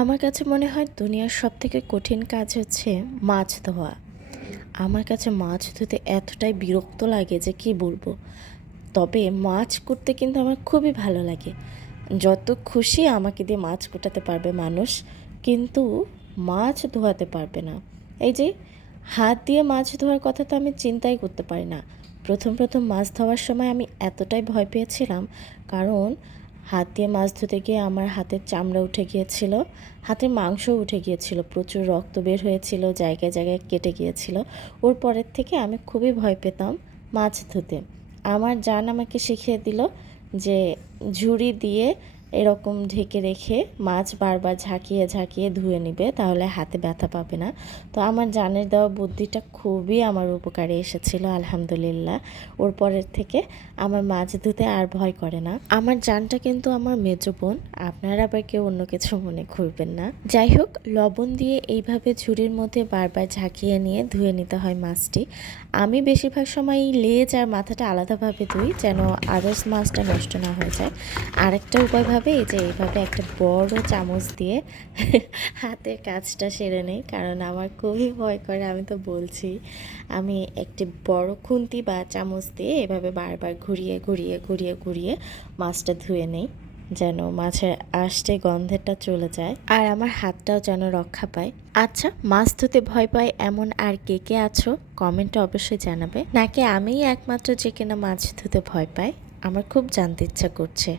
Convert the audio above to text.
আমার কাছে মনে হয় দুনিয়ার সবথেকে কঠিন কাজ হচ্ছে মাছ ধোয়া। আমার কাছে মাছ ধুতে এতটাই বিরক্ত লাগে যে কি বলবো। তবে মাছ করতে কিন্তু আমার খুবই ভালো লাগে। যত খুশি আমাকে দিয়ে মাছ কোটাতে পারবে মানুষ, কিন্তু মাছ ধোয়াতে পারবে না। এই যে হাত দিয়ে মাছ ধোয়ার কথা তো আমি চিন্তাই করতে পারি না। প্রথম মাছ ধোয়ার সময় আমি এতটাই ভয় পেয়েছিলাম, কারণ হাত দিয়ে মাছ ধুতে গিয়ে আমার হাতের চামড়া উঠে গিয়েছিল, হাতের মাংসও উঠে গিয়েছিল, প্রচুর রক্ত বের হয়েছিল, জায়গায় জায়গায় কেটে গিয়েছিল। ওর পরের থেকে আমি খুবই ভয় পেতাম মাছ ধুতে। আমার জান আমাকে শিখিয়ে দিল যে ঝুড়ি দিয়ে এরকম ঢেকে রেখে মাছ বারবার ঝাঁকিয়ে ঝাঁকিয়ে ধুয়ে নিবে, তাহলে হাতে ব্যথা পাবে না। তো আমার জানের দেওয়া বুদ্ধিটা খুবই আমার উপকারে এসেছিল, আলহামদুলিল্লাহ। ওর পরের থেকে আমার মাছ ধুতে আর ভয় করে না। আমার জানটা কিন্তু আমার মেজো বোন, আপনারা আবার কেউ অন্য কিছু মনে করবেন না। যাই হোক, লবণ দিয়ে এইভাবে ঝুড়ির মধ্যে বারবার ঝাঁকিয়ে নিয়ে ধুয়ে নিতে হয় মাছটি। আমি বেশিরভাগ সময় লেজ আর মাথাটা আলাদাভাবে ধুই, যেন আদার্স মাছটা নষ্ট না হয়ে যায়। আরেকটা উপায় ভাবে এই যে এইভাবে একটা বড় চামচ দিয়ে হাতের কাজটা সেরে নেই, কারণ আমার খুবই ভয় করে। আমি তো বলছি, আমি একটি বড় খুন্তি বা চামচ দিয়ে এভাবে বারবার ঘুরিয়ে ঘুরিয়ে ঘুরিয়ে ঘুরিয়ে মাছটা ধুয়ে নেই, যেন মাছের আষ্টে গন্ধটা চলে যায় আর আমার হাতটাও যেন রক্ষা পায়। আচ্ছা, মাছ ধুতে ভয় পায় এমন আর কে কে আছো কমেন্টে অবশ্যই জানাবে, নাকি আমিই একমাত্র যে কিনা মাছ ধুতে ভয় পাই? আমার খুব জানতে ইচ্ছা করছে।